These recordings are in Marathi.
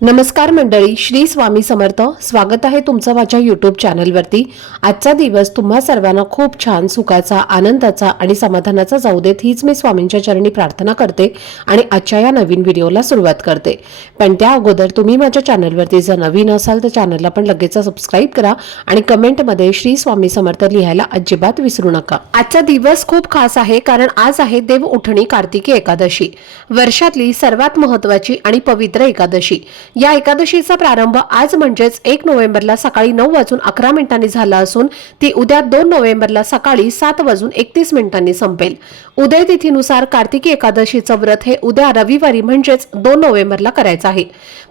नमस्कार मंडळी श्री स्वामी समर्थ. स्वागत आहे तुमचं माझ्या यूट्यूब चॅनलवरती आजचा दिवस तुम्हा सर्वांना खूप छान सुखाचा आनंदाचा आणि समाधानाचा जाऊ देत हीच मी स्वामींच्या चरणी प्रार्थना करते आणि आजच्या या नवीन व्हिडिओला सुरुवात करते. पण त्या अगोदर तुम्ही माझ्या चॅनलवरती जर नवीन असाल तर चॅनलला पण लगेच सबस्क्राईब करा आणि कमेंटमध्ये श्री स्वामी समर्थ लिहायला अजिबात विसरू नका. आजचा दिवस खूप खास आहे कारण आज आहे देव उठणी कार्तिकी एकादशी. वर्षातली सर्वात महत्वाची आणि पवित्र एकादशी. या एकादशीचा प्रारंभ आज म्हणजेच एक नोव्हेंबरला सकाळी नऊ वाजून अकरा मिनिटांनी झाला असून ती उद्या दोन नोव्हेंबरला सकाळी सात वाजून एकतीस मिनिटांनी संपेल. उदय तिथीनुसार कार्तिकी एकादशीचं व्रत हे उद्या रविवारी म्हणजेच दोन नोव्हेंबरला करायचं आहे.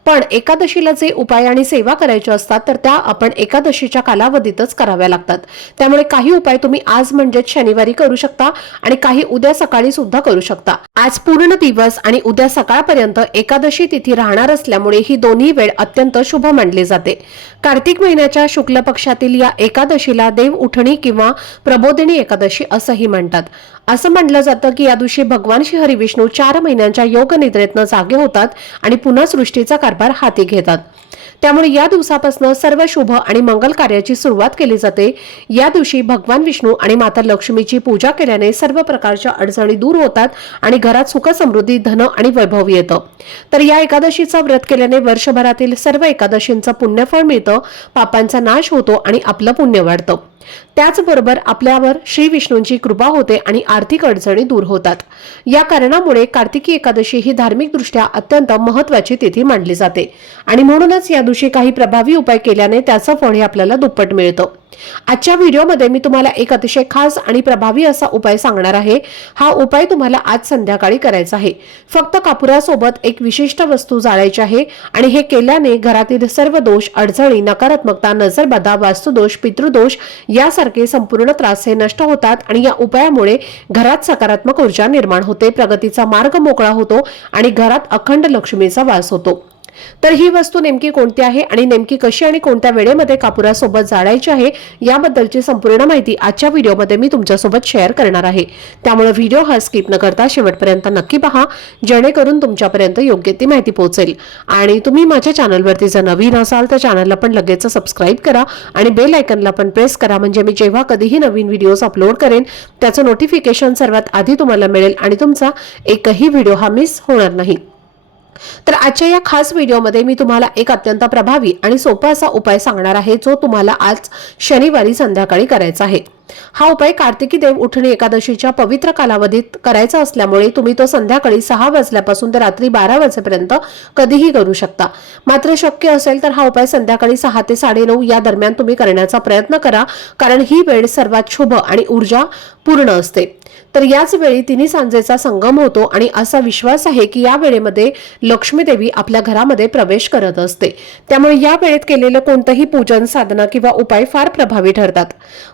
पण एकादशीला जे उपाय आणि सेवा करायचे असतात तर त्या आपण एकादशीच्या कालावधीतच कराव्या लागतात. त्यामुळे काही उपाय तुम्ही आज म्हणजेच शनिवारी करू शकता आणि काही उद्या सकाळी सुद्धा करू शकता. आज पूर्ण दिवस आणि उद्या सकाळपर्यंत एकादशी तिथी राहणार असल्यामुळे ही दोन्ही वेळ अत्यंत शुभ मानली जाते. कार्तिक महिन्याच्या शुक्ल पक्षातील या एकादशीला देव उठणी किंवा प्रबोधिनी एकादशी असंही म्हणतात. असं म्हटलं जातं की या दिवशी भगवान श्री हरिविष्णू चार महिन्यांच्या योग निद्रेतनं जागे होतात आणि पुन्हा सृष्टीचा कारभार हाती घेतात. त्यामुळे या दिवसापासून सर्व शुभ आणि मंगल कार्याची सुरुवात केली जाते. या दिवशी भगवान विष्णू आणि माता लक्ष्मीची पूजा केल्याने सर्व प्रकारच्या अडचणी दूर होतात आणि घरात सुख समृद्धी धन आणि वैभव येतं. तर या एकादशीचा व्रत केल्याने वर्षभरातील सर्व एकादशींचं पुण्यफळ मिळतं पापांचा नाश होतो आणि आपलं पुण्य वाढतं. त्याचबरोबर आपल्यावर श्री विष्णूंची कृपा होते आणि आर्थिक अडचणी दूर होतात. या कारणामुळे कार्तिकी एकादशी ही धार्मिकदृष्ट्या अत्यंत महत्वाची तिथी मानली जाते. आणि म्हणूनच या दिवशी काही प्रभावी उपाय केल्याने त्याचं फळ हे आपल्याला दुप्पट मिळतं. आजच्या व्हिडिओमध्ये मी तुम्हाला एक अतिशय खास आणि प्रभावी असा उपाय सांगणार आहे. हा उपाय तुम्हाला आज संध्याकाळी करायचा आहे. फक्त कापुरासोबत एक विशिष्ट वस्तू जाळायची आहे आणि हे केल्याने घरातील सर्व दोष अडचणी नकारात्मकता नजरबाधा वास्तुदोष पितृदोष यासारखे संपूर्ण त्रास हे नष्ट होतात आणि या उपायामुळे घरात सकारात्मक ऊर्जा निर्माण होते प्रगतीचा मार्ग मोकळा होतो आणि घरात अखंड लक्ष्मीचा वास होतो. तर ही वस्तू नेमकी कोणती आहे आणि नेमकी कशी आणि कोणत्या वेळेमध्ये कापुरासोबत जाळायची आहे याबद्दलची संपूर्ण माहिती आजच्या व्हिडिओमध्ये मी तुमच्यासोबत शेअर करणार आहे. त्यामुळे व्हिडिओ हा स्किप न करता शेवटपर्यंत नक्की पहा जेणेकरून तुमच्यापर्यंत योग्य ती माहिती पोहोचेल. आणि तुम्ही माझ्या चॅनलवरती जर नवीन असाल तर चॅनलला पण लगेच सबस्क्राईब करा आणि बेल आयकनला पण प्रेस करा म्हणजे मी जेव्हा कधीही नवीन व्हिडिओज अपलोड करेन त्याचं नोटिफिकेशन सर्वात आधी तुम्हाला मिळेल आणि तुमचा एकही व्हिडिओ हा मिस होणार नाही. तर आजच्या या खास व्हिडिओमध्ये मी तुम्हाला एक अत्यंत प्रभावी आणि सोपा असा उपाय सांगणार आहे जो तुम्हाला आज शनिवारी संध्याकाळी करायचा आहे. हा उपाय कार्तिकी देव उठणे एकादशीच्या पवित्र कालावधीत करायचा असल्यामुळे तुम्ही तो संध्याकाळी सहा वाजल्यापासून ते रात्री बारा वाजेपर्यंत कधीही करू शकता. मात्र शक्य असेल तर हा उपाय संध्याकाळी सहा ते साडेनऊ या दरम्यान तुम्ही करण्याचा प्रयत्न करा कारण ही वेळ सर्वात शुभ आणि ऊर्जा पूर्ण असते. तर याच वेळी तिन्ही सांजेचा संगम होतो आणि असा विश्वास आहे की या वेळेमध्ये लक्ष्मी देवी आपल्या घरामध्ये प्रवेश करत असते. त्यामुळे या वेळेत केलेलं कोणतंही पूजन साधना किंवा उपाय फार प्रभावी ठरतात.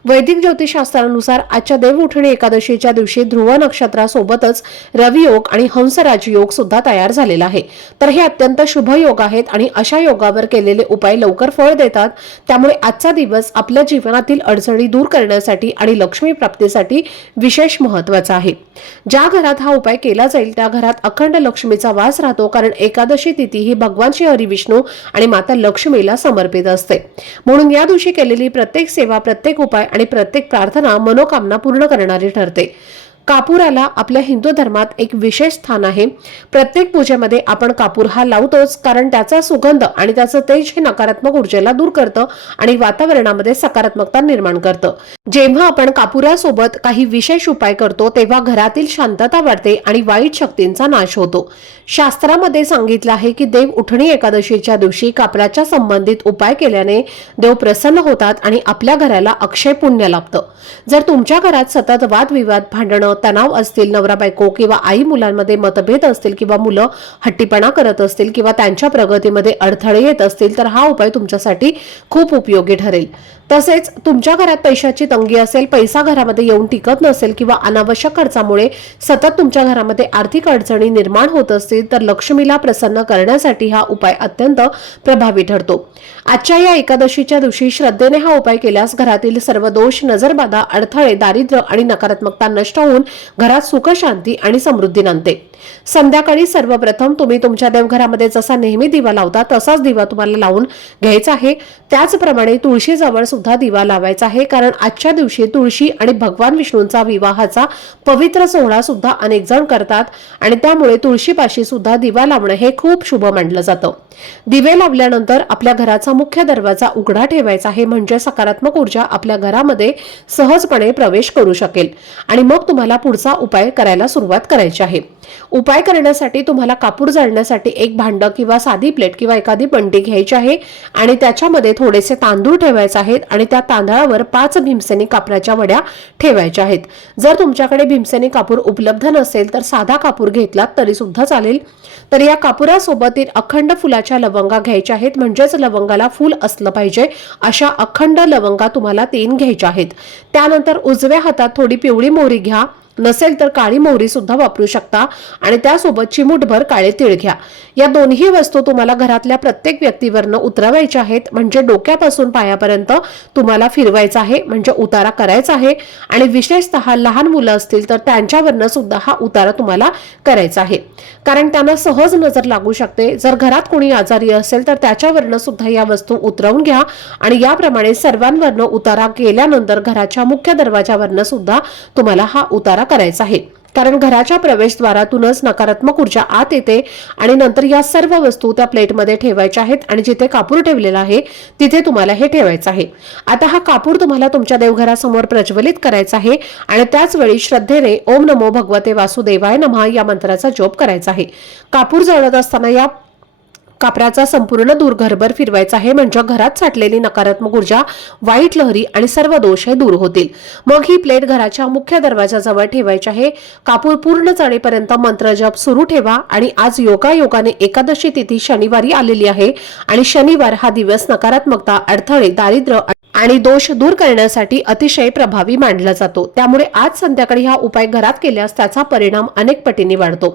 वैदिक ज्योतिषशास्त्रानुसार आजच्या देवउठणी एकादशीच्या दिवशी ध्रुव नक्षत्रासोबतच रवियोग आणि हंसराज योग सुद्धा तयार झालेला आहे. तर हे अत्यंत शुभ योग आहेत आणि अशा योगावर केलेले उपाय लवकर फळ देतात. त्यामुळे आजचा दिवस आपल्या जीवनातील अडचणी दूर करण्यासाठी आणि लक्ष्मी प्राप्तीसाठी विशेष महत्त्वाचा आहे. ज्या घरात हा उपाय केला जाईल त्या घरात अखंड लक्ष्मीचा वास राहतो कारण एकादशी तिथी ही भगवान श्री हरिविष्णू आणि माता लक्ष्मीला समर्पित असते. म्हणून या दिवशी केलेली प्रत्येक सेवा प्रत्येक उपाय आणि प्रत्येक प्रार्थना मनोकामना पूर्ण करणारी ठरते. कापुराला आपल्या हिंदू धर्मात एक विशेष स्थान आहे. प्रत्येक पूजेमध्ये आपण कापूर हा लावतोच कारण त्याचा सुगंध आणि त्याचं तेज हे नकारात्मक ऊर्जेला दूर करतं आणि वातावरणामध्ये सकारात्मकता निर्माण करतं. जेव्हा आपण कापुरासोबत काही विशेष उपाय करतो तेव्हा घरातील शांतता वाढते आणि वाईट शक्तींचा नाश होतो. शास्त्रामध्ये सांगितलं आहे की देव उठणी एकादशीच्या दिवशी कापराच्या संबंधित उपाय केल्याने देव प्रसन्न होतात आणि आपल्या घराला अक्षय पुण्य लाभतं. जर तुमच्या घरात सतत वादविवाद भांडणं तणाव असतील नवरा बायको किंवा आई मुलांमध्ये मतभेद असतील किंवा मुलं हट्टीपणा करत असतील किंवा त्यांच्या प्रगतीमध्ये अडथळे येत असतील तर हा उपाय तुमच्यासाठी खूप उपयोगी ठरेल. तसेच तुमच्या घरात पैशाची तंगी असेल पैसा घरामध्ये येऊन टिकत नसेल किंवा अनावश्यक खर्चामुळे सतत तुमच्या घरामध्ये आर्थिक अडचणी निर्माण होत असतील तर लक्ष्मीला प्रसन्न करण्यासाठी हा उपाय अत्यंत प्रभावी ठरतो. आजच्या या एकादशीच्या दिवशी श्रद्धेने हा उपाय केल्यास घरातील सर्व दोष नजरबाधा अडथळे दारिद्र्य आणि नकारात्मकता नष्ट होऊन घेऊन घरात सुख शांती आणि समृद्धी नांदते. संध्याकाळी सर्वप्रथम तुम्ही तुमच्या देवघरामध्ये जसा नेहमी दिवा लावता तसाच दिवा तुम्हाला लावून घ्यायचा आहे. त्याचप्रमाणे तुळशीजवळ सुद्धा दिवा लावायचा आहे. कारण आजच्या दिवशी तुळशी आणि भगवान विष्णूंचा विवाहाचा पवित्र सोहळा सुद्धा अनेक जण करतात आणि त्यामुळे तुळशीपाशी सुद्धा दिवा लावणं हे खूप शुभ मानलं जातं. दिवे लावल्यानंतर आपल्या घराचा मुख्य दरवाजा उघडा ठेवायचा आहे. म्हणजे सकारात्मक ऊर्जा आपल्या घरामध्ये सहजपणे प्रवेश करू शकेल. आणि मग तुम्हाला पुढचा उपाय करायला सुरुवात करायची आहे. उपाय करण्यासाठी तुम्हाला कापूर जाळण्यासाठी एक भांड किंवा साधी प्लेट किंवा एखादी बंडी घ्यायची आहे आणि त्याच्यामध्ये थोडेसे तांदूळ ठेवायचे आहेत आणि त्या तांदळावर पाच भीमसेनी कापराच्या वड्या ठेवायच्या आहेत. जर तुमच्याकडे भीमसेनी कापूर उपलब्ध नसेल तर साधा कापूर घेतलात तरी सुद्धा चालेल. तर या कापुरासोबत एक अखंड फुलाच्या लवंगा घ्यायच्या आहेत. म्हणजेच लवंगाला फुल असलं पाहिजे अशा अखंड लवंगा तुम्हाला तीन घ्यायच्या आहेत. त्यानंतर उजव्या हातात थोडी पिवळी मोहरी घ्या. नसेल तर काळी मोहरी सुद्धा वापरू शकता आणि त्यासोबत चिमूटभर काळे तिळ घ्या. या दोन्ही वस्तू तुम्हाला घरातल्या प्रत्येक व्यक्तीवरनं उतरवायच्या आहेत. म्हणजे डोक्यापासून पायापर्यंत तुम्हाला फिरवायचा आहे. म्हणजे उतारा करायचा आहे. आणि विशेषतः लहान मुलं असतील तर त्यांच्यावरनं सुद्धा हा उतारा तुम्हाला करायचा आहे. कारण त्यांना सहज नजर लागू शकते. जर घरात कोणी आजारी असेल तर त्याच्यावरनं सुद्धा या वस्तू उतरवून घ्या. आणि याप्रमाणे सर्वांवरनं उतारा केल्यानंतर घराच्या मुख्य दरवाजावरनं सुद्धा तुम्हाला हा उतारा करायचा आहे. कारण घराच्या प्रवेशद्वारातूनच नकारात्मक ऊर्जा आत येते आणि नंतर या सर्व वस्तू त्या प्लेटमध्ये ठेवायच्या आहेत आणि जिथे कापूर ठेवलेला आहे तिथे तुम्हाला हे ठेवायचं आहे. आता हा कापूर तुम्हाला तुमच्या देवघरासमोर प्रज्वलित करायचा आहे आणि त्याच वेळी श्रद्धेने ओम नमो भगवते वासुदेवाय नमः या मंत्राचा जोप करायचा आहे. कापूर जळत असताना या कापराचा संपूर्ण दूर घरभर फिरवायचा आहे. म्हणजे घरात साठलेली नकारात्मक ऊर्जा वाईट लहरी आणि सर्व दोष हे दूर होतील. मग ही प्लेट घराच्या मुख्य दरवाजाजवळ ठेवायची आहे. कापूर पूर्ण चढेपर्यंत मंत्र जप सुरू ठेवा आणि आज योगा योगाने एकादशी तिथी शनिवारी आलेली आहे. आणि शनिवार हा दिवस नकारात्मकता अडथळे दारिद्र्य आणि दोष दूर करण्यासाठी अतिशय प्रभावी मानला जातो. त्यामुळे आज संध्याकाळी हा उपाय घरात केल्यास त्याचा परिणाम अनेक पटीने वाढतो.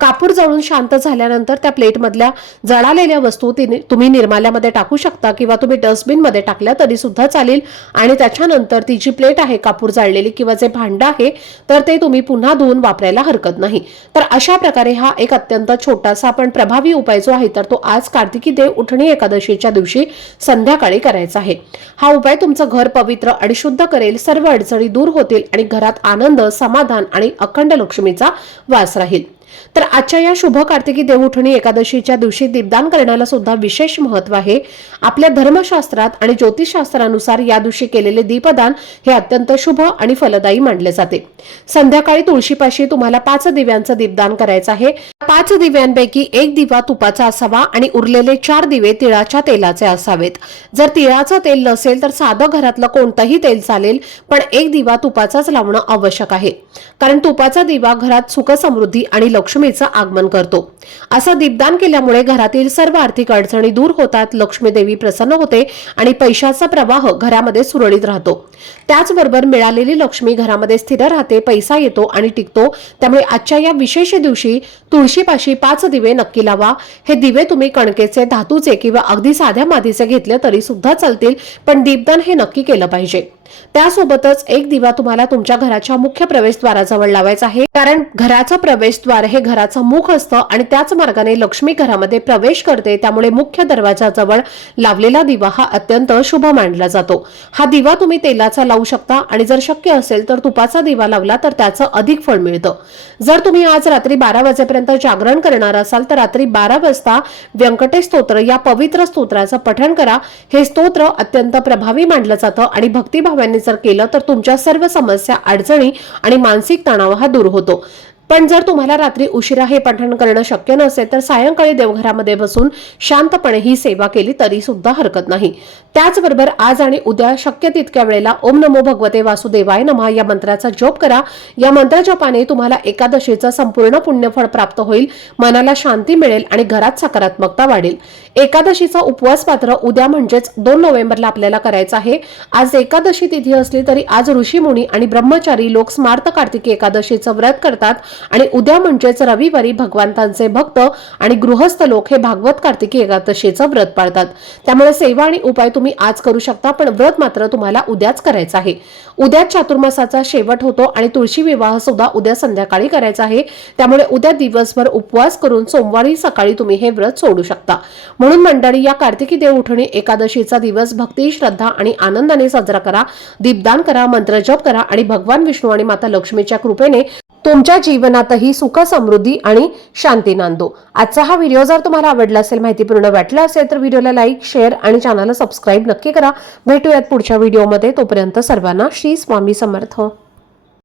कापूर जळून शांत झाल्यानंतर त्या प्लेटमधल्या जळालेल्या वस्तू तुम्ही निर्माल्यामध्ये टाकू शकता किंवा तुम्ही डस्टबिनमध्ये टाकल्या तरी सुद्धा चालेल. आणि त्याच्यानंतर ती जी प्लेट आहे कापूर जाळलेली किंवा जे भांड आहे तर ते तुम्ही पुन्हा धुवून वापरायला हरकत नाही. तर अशा प्रकारे हा एक अत्यंत छोटासा पण प्रभावी उपाय जो आहे तर तो आज कार्तिकी देव उठणी एकादशीच्या दिवशी संध्याकाळी करायचा आहे. हा उपाय तुमचं घर पवित्र आणि शुद्ध करेल. सर्व अडचणी दूर होतील आणि घरात आनंद समाधान आणि अखंड लक्ष्मीचा वास राहील. तर आजच्या या शुभ कार्तिकी देवउठणी एकादशीच्या दिवशी दीपदान करण्याला सुद्धा विशेष महत्त्व आहे. आपल्या धर्मशास्त्रात आणि ज्योतिषशास्त्रानुसार या दिवशी केलेले दीपदान हे अत्यंत शुभ आणि फलदायी मानले जाते. संध्याकाळी तुळशीपाशी तुम्हाला पाच दिव्यांचं दीपदान करायचं आहे. पाच दिव्यांपैकी एक दिवा तुपाचा असावा आणि उरलेले चार दिवे तिळाच्या तेलाचे असावेत. जर तिळाचं तेल नसेल तर साधं घरातलं कोणतंही तेल चालेल पण एक दिवा तुपाचाच लावणं आवश्यक आहे. कारण तुपाचा दिवा घरात सुख समृद्धी आणि लक्ष्मीचं आगमन करतो. असं दीपदान केल्यामुळे घरातील सर्व आर्थिक अडचणी दूर होतात लक्ष्मी देवी प्रसन्न होते आणि पैशाचा प्रवाह घरामध्ये सुरळीत राहतो. त्याचबरोबर मिळालेली लक्ष्मी घरामध्ये स्थिर राहते पैसा येतो आणि टिकतो. त्यामुळे आजच्या या विशेष दिवशी तुळशीपाशी पाच दिवे नक्की लावा. हे दिवे तुम्ही कणकेचे धातूचे किंवा अगदी साध्या मादीचे घेतले तरी सुद्धा चालतील पण दीपदान हे नक्की केलं पाहिजे. त्यासोबतच एक दिवा तुम्हाला तुमच्या घराच्या मुख्य प्रवेशद्वाराजवळ लावायचा आहे. कारण घराचं प्रवेशद्वार हे घराचं मुख असतं आणि त्याच मार्गाने लक्ष्मी घरामध्ये प्रवेश करते. त्यामुळे मुख्य दरवाजाजवळ लावलेला दिवा हा अत्यंत शुभ मानला जातो. हा दिवा तुम्ही तेलाचा लावू शकता आणि जर शक्य असेल तर तुपाचा दिवा लावला तर त्याचं अधिक फळ मिळतं. जर तुम्ही आज रात्री बारा वाजेपर्यंत जागरण करणार असाल तर रात्री बारा वाजता व्यंकटेश स्तोत्र या पवित्र स्तोत्राचं पठण करा. हे स्तोत्र अत्यंत प्रभावी मानलं जातं आणि भक्तिभाव भक्तिभावांनी जर केलं तर तुमच्या सर्व समस्या अडचणी आणि मानसिक तणाव हा दूर होतो. पण जर तुम्हाला रात्री उशिरा हे पठण करणं शक्य नसेल तर सायंकाळी देवघरामध्ये बसून शांतपणे ही सेवा केली तरी सुद्धा हरकत नाही. त्याचबरोबर आज आणि उद्या शक्य तितक्या वेळेला ओम नमो भगवते वासुदेवाय नमः या मंत्राचा जप करा. या मंत्रजपाने तुम्हाला एकादशीचं संपूर्ण पुण्यफळ प्राप्त होईल मनाला शांती मिळेल आणि घरात सकारात्मकता वाढेल. एकादशीचा उपवास पात्र उद्या म्हणजेच दोन नोव्हेंबरला आपल्याला करायचा आहे. आज एकादशी तिथी असली तरी आज ऋषीमुनी आणि ब्रह्मचारी लोक स्मार्त कार्तिकी एकादशीचं व्रत करतात. आणि उद्या म्हणजेच रविवारी भगवंतांचे भक्त आणि गृहस्थ लोक हे भागवत कार्तिकी एकादशीचं व्रत पाळतात. त्यामुळे सेवा आणि उपाय तुम्ही आज करू शकता पण व्रत मात्र तुम्हाला उद्याच करायचं आहे. उद्या चातुर्मासाचा शेवट होतो आणि तुळशी विवाह सुद्धा उद्या संध्याकाळी करायचा आहे. त्यामुळे उद्या दिवसभर उपवास करून सोमवारी सकाळी तुम्ही हे व्रत सोडू शकता. म्हणून मंडळी या कार्तिकी देव उठणी एकादशीचा दिवस भक्ती श्रद्धा आणि आनंदाने साजरा करा दीपदान करा मंत्रजप करा आणि भगवान विष्णू आणि माता लक्ष्मीच्या कृपेने तुमच्या जीवनातही सुख समृद्धी आणि शांती नांदो. आजचा हा व्हिडिओ जर तुम्हाला आवडला असेल माहितीपूर्ण वाटला असेल तर व्हिडिओला लाईक शेअर आणि चॅनलला सबस्क्राईब नक्की करा. भेटूयात पुढच्या व्हिडिओमध्ये तोपर्यंत सर्वांना श्री स्वामी समर्थ.